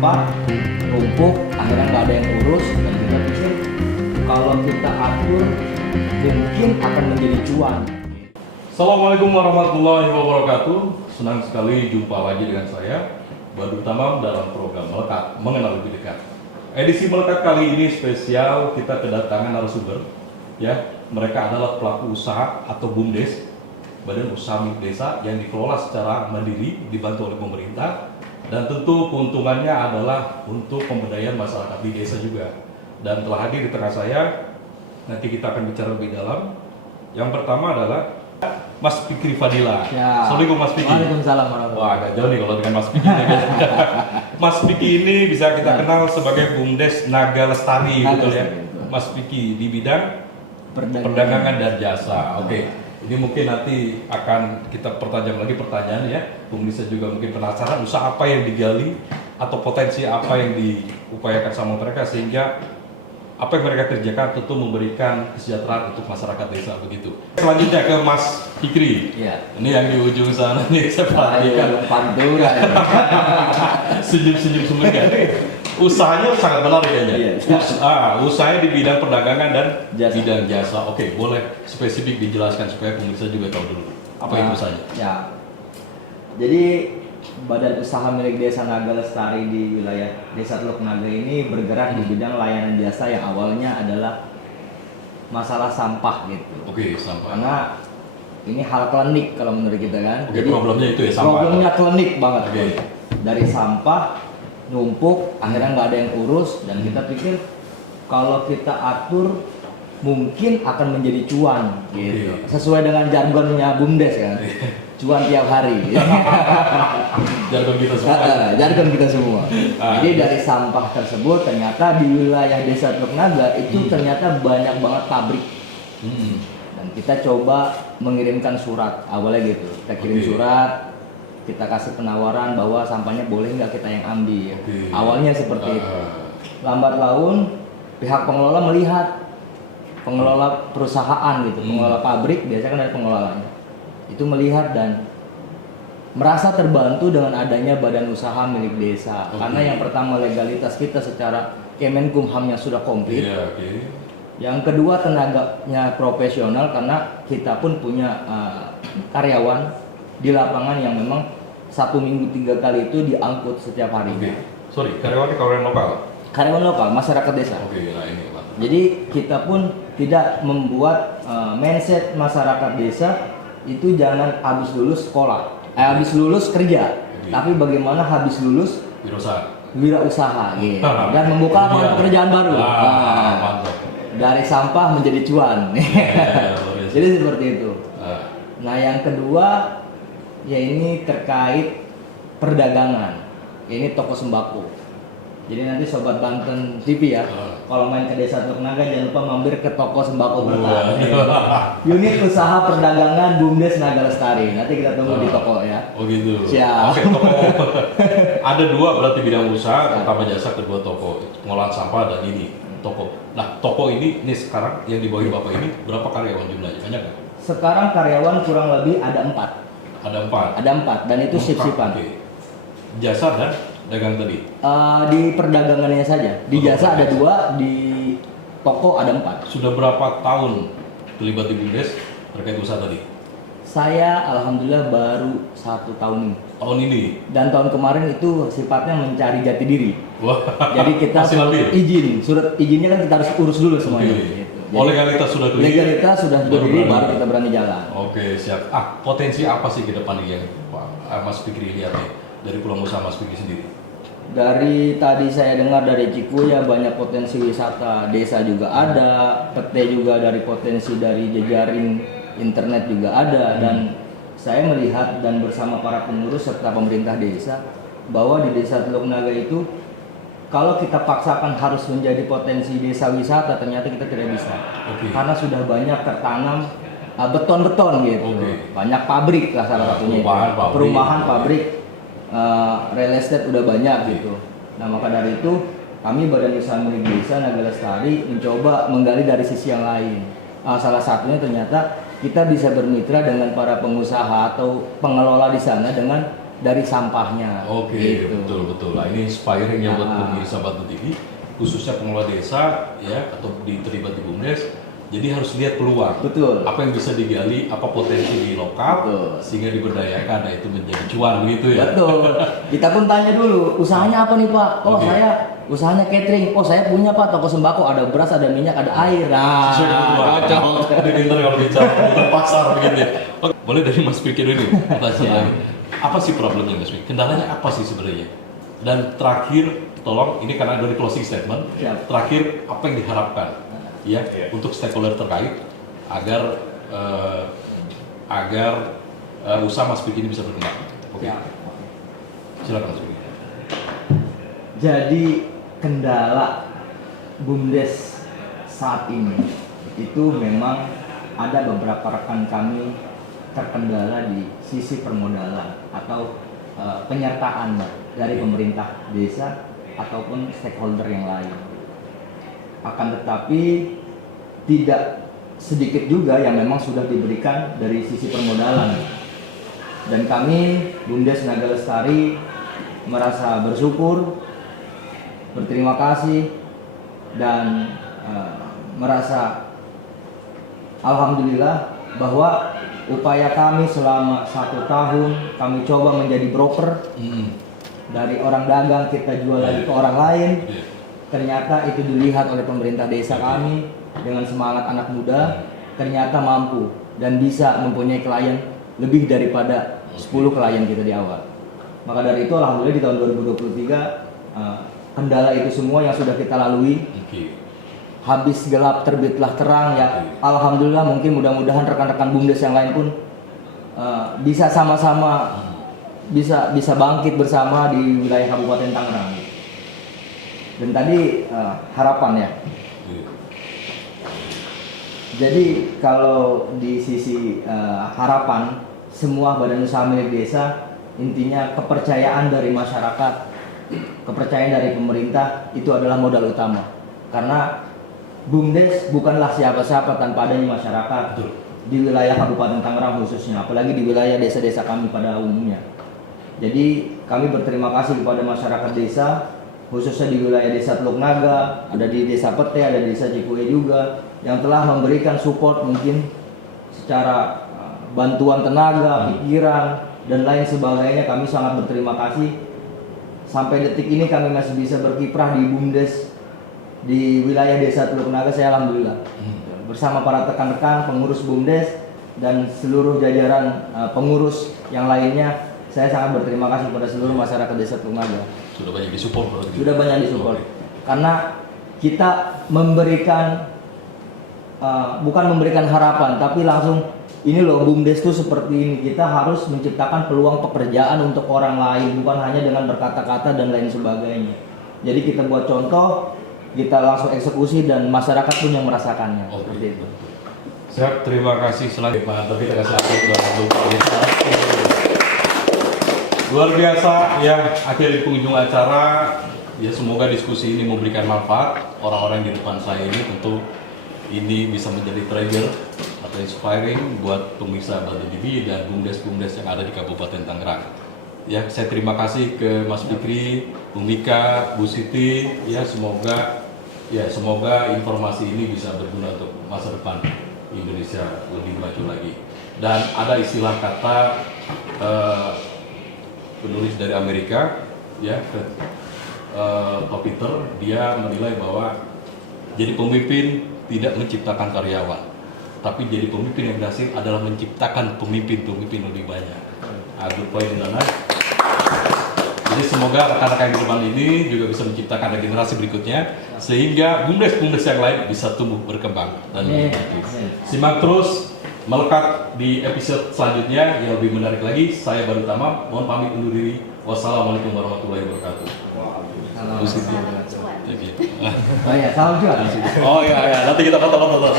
sampah numpuk, akhirnya nggak ada yang urus, dan kita pikir kalau kita atur mungkin akan menjadi cuan. Assalamualaikum warahmatullahi wabarakatuh. Senang sekali jumpa lagi dengan saya, Badrul Tamam, dalam program Melekat Mengenal Lebih Dekat. Edisi Melekat kali ini spesial, kita kedatangan narasumber. Ya, mereka adalah pelaku usaha atau BUMDes, Badan Usaha Milik Desa, yang dikelola secara mandiri, dibantu oleh pemerintah, dan tentu keuntungannya adalah untuk pemberdayaan masyarakat di desa juga. Dan telah hadir di tengah saya, nanti kita akan bicara lebih dalam. Yang pertama adalah Mas Fikri Fadila. Ya. Assalamualaikum Mas Fikri. Waalaikumsalam warahmatullahi. Wah, agak jauh nih kalau dengan Mas Fikri. Mas Fikri ini bisa kita kenal sebagai BUMDes Naga Lestari, Naga betul ya? Lestari, betul. Mas Fikri di bidang perdagangan dan jasa. Oke. Ini mungkin nanti akan kita pertajam lagi pertanyaan ya. Pemirsa juga mungkin penasaran usaha apa yang digali atau potensi apa yang diupayakan sama mereka, sehingga apa yang mereka kerjakan tentu memberikan kesejahteraan untuk masyarakat desa begitu. Selanjutnya ke Mas Fikri. Iya. Ini yang di ujung sana nih saya perhatikan. Pantura. Senyum-senyum semuanya. Usahanya sangat menarik kayaknya. Iya. Usahanya di bidang perdagangan dan Jasa. bidang jasa. Oke, boleh spesifik dijelaskan supaya pemirsa juga tahu dulu. Apa itu usahanya? Ya. Jadi Badan Usaha Milik Desa Naga Lestari di wilayah Desa Teluk Naga ini bergerak di bidang layanan jasa yang awalnya adalah masalah sampah gitu. Oke, sampah. Karena ini hal klinik kalau menurut kita kan. Oke, problemnya itu ya, sampah. Problemnya klinik banget. Oke. Dari sampah numpuk, akhirnya nggak ada yang urus, dan kita pikir kalau kita atur mungkin akan menjadi cuan gitu. Sesuai dengan jargonnya BUMDes kan. Cuan tiap hari. Jargon kita semua. Jargon kita semua. Jadi dari sampah tersebut ternyata di wilayah Desa Teluk Naga itu ternyata banyak banget pabrik. Dan kita coba mengirimkan surat awalnya gitu. Kita kirim surat, kita kasih penawaran bahwa sampahnya boleh nggak kita yang ambil. Awalnya seperti itu. Lambat laun pihak pengelola melihat, pengelola perusahaan gitu, pengelola pabrik biasanya kan ada pengelolanya, itu melihat dan merasa terbantu dengan adanya badan usaha milik desa. Karena yang pertama legalitas kita secara Kemenkumham yang sudah komplit. Yang kedua tenaganya profesional karena kita pun punya karyawan di lapangan yang memang 1 minggu 3 kali itu diangkut setiap hari. Sorry, karyawan lokal. Karyawan lokal, masyarakat desa. Nah ini mantap. Jadi kita pun tidak membuat mindset masyarakat desa itu jangan habis lulus sekolah, habis lulus kerja, tapi bagaimana habis lulus wirausaha gitu, dan membuka lapangan pekerjaan baru. Dari sampah menjadi cuan. Jadi seperti itu. Nah yang kedua ya ini terkait perdagangan. Ini toko sembako. Jadi nanti Sobat Banten TV ya, kalau main ke Desa Teluk Naga jangan lupa mampir ke toko sembako Berkah. Unit usaha perdagangan BUMDes Naga Lestari. Nanti kita tunggu di toko ya. Oh gitu. Siap. Oke, toko. Ada 2 berarti bidang usaha, pertama jasa, kedua toko, pengolahan sampah dan ini toko. Nah toko ini sekarang yang di bawah Bapak ini berapa karyawan jumlahnya? Banyak nggak? Sekarang karyawan kurang lebih ada 4. Ada 4 dan itu shift-shiftan. Jasa dan dagang tadi? Di perdagangannya saja. Di jasa ada 2, di toko ada 4. Sudah berapa tahun terlibat di BUMDes terkait usaha tadi? Saya alhamdulillah baru 1 tahun ini. Tahun ini? Dan tahun kemarin itu sifatnya mencari jati diri. Wah. Jadi kita surat izinnya kan kita harus urus dulu semuanya. Gitu. Legalitas sudah diri. Legalitas sudah diri, baru kita berani jalan. Oke, siap. Potensi apa sih ke depan yang Mas Fikri lihat nih dari peluang usaha Mas Fikri sendiri? Dari tadi saya dengar dari Cikuya banyak potensi wisata desa juga ada, PT juga dari potensi dari jejaring internet juga ada, dan saya melihat dan bersama para pengurus serta pemerintah desa bahwa di Desa Teluk Naga itu kalau kita paksakan harus menjadi potensi desa wisata ternyata kita tidak bisa. Karena sudah banyak tertanam beton-beton gitu. Banyak pabrik lah salah satunya. Perumahan pabrik. Real estate udah banyak gitu. Nah maka dari itu kami Badan Usaha Milik Desa Naga Lestari mencoba menggali dari sisi yang lain. Salah satunya ternyata kita bisa bermitra dengan para pengusaha atau pengelola di sana dengan dari sampahnya. Oke, gitu. betul. Nah, ini inspiring ya buat Ah. pemirsa Batu TV, khususnya pengelola desa ya atau terlibat di BUMDes. Jadi harus lihat peluang. Betul. Apa yang bisa digali, apa potensi di lokal, Betul. sehingga diberdayakan, nah itu menjadi cuan begitu ya. Betul. Kita pun tanya dulu, usahanya apa nih Pak? Oh Oke. saya usahanya catering. Oh saya punya Pak toko sembako, ada beras, ada minyak, ada air. Nah, Sesuai kebutuhan. cocok. Ini pinter kalau bicara kebutuhan pasar begitu ya. Oke, boleh dari Mas Fikir dulu nih, pertanyaan lagi. Apa sih problemnya Mas Fikir? Kendalanya apa sih sebenarnya? Dan terakhir, tolong ini karena dari closing statement. Siap. Terakhir, apa yang diharapkan ya untuk stakeholder terkait agar usaha Mas Fikir ini bisa berkembang? Oke, Ya. silakan Mas Fikir. Jadi kendala BUMDes saat ini itu memang ada beberapa rekan kami terkendala di sisi permodalan atau penyertaan dari pemerintah desa ataupun stakeholder yang lain. Akan tetapi tidak sedikit juga yang memang sudah diberikan dari sisi permodalan. Dan kami BUMDes Naga Lestari merasa bersyukur, berterima kasih, dan merasa alhamdulillah bahwa upaya kami selama 1 tahun kami coba menjadi broker dari orang dagang kita jual lagi ke orang lain. Iya. Ternyata itu dilihat oleh pemerintah desa kami dengan semangat anak muda, ternyata mampu dan bisa mempunyai klien lebih daripada 10 klien kita di awal. Maka dari itu alhamdulillah di tahun 2023 kendala itu semua yang sudah kita lalui, Oke. habis gelap terbitlah terang ya. Alhamdulillah, mungkin mudah-mudahan rekan-rekan BUMDes yang lain pun bisa sama-sama bisa bangkit bersama di wilayah Kabupaten Tangerang. Dan tadi harapan ya. Iya. Jadi kalau di sisi harapan, semua badan usaha milik desa, intinya kepercayaan dari masyarakat, kepercayaan dari pemerintah itu adalah modal utama. Karena BUMDes bukanlah siapa-siapa tanpa adanya masyarakat. Betul. Di wilayah Kabupaten Tangerang khususnya, apalagi di wilayah desa-desa kami pada umumnya. Jadi kami berterima kasih kepada masyarakat desa, khususnya di wilayah Desa Teluk Naga, ada di Desa Pete, ada di Desa Cikue juga, yang telah memberikan support mungkin secara bantuan tenaga, pikiran, dan lain sebagainya. Kami sangat berterima kasih. Sampai detik ini kami masih bisa berkiprah di BUMDes di wilayah Desa Teluk Naga, saya alhamdulillah. Bersama para rekan-rekan pengurus BUMDes dan seluruh jajaran pengurus yang lainnya, saya sangat berterima kasih pada seluruh masyarakat Desa Teluk Naga. Sudah banyak disupport berarti. Sudah banyak disupport. Oke. Karena kita memberikan bukan memberikan harapan, tapi langsung ini loh BUMDes tuh seperti ini. Kita harus menciptakan peluang pekerjaan untuk orang lain, bukan hanya dengan berkata-kata dan lain sebagainya. Jadi kita buat contoh, kita langsung eksekusi dan masyarakat pun yang merasakannya. Oke. Seperti itu. Siap, terima kasih. Selanjutnya mantap, kita kasih aplaus buat luar biasa ya. Akhir di pengunjung acara ya, semoga diskusi ini memberikan manfaat orang-orang di depan saya ini. Tentu ini bisa menjadi trigger atau inspiring buat pemirsa Batu TV dan BUMDes yang ada di Kabupaten Tangerang. Ya, saya terima kasih ke Mas Fikri, Bu Mika, Bu Siti. Ya, semoga informasi ini bisa berguna untuk masa depan Indonesia lebih maju lagi. Dan ada istilah kata penulis dari Amerika, ya, Pak Peter, dia menilai bahwa jadi pemimpin tidak menciptakan karyawan, tapi jadi pemimpin yang berhasil adalah menciptakan pemimpin lebih banyak. Good point, Nana. Jadi semoga rekan-rekan di depan ini juga bisa menciptakan generasi berikutnya, sehingga BUMDes yang lain bisa tumbuh berkembang dan lebih maju. Simak terus Melekat di episode selanjutnya yang lebih menarik lagi. Saya Baru Tama, mohon pamit undur diri. Wassalamualaikum warahmatullahi wabarakatuh. Salam. Thank you. Oh ya, salam juga. Oh iya, nanti kita foto-foto.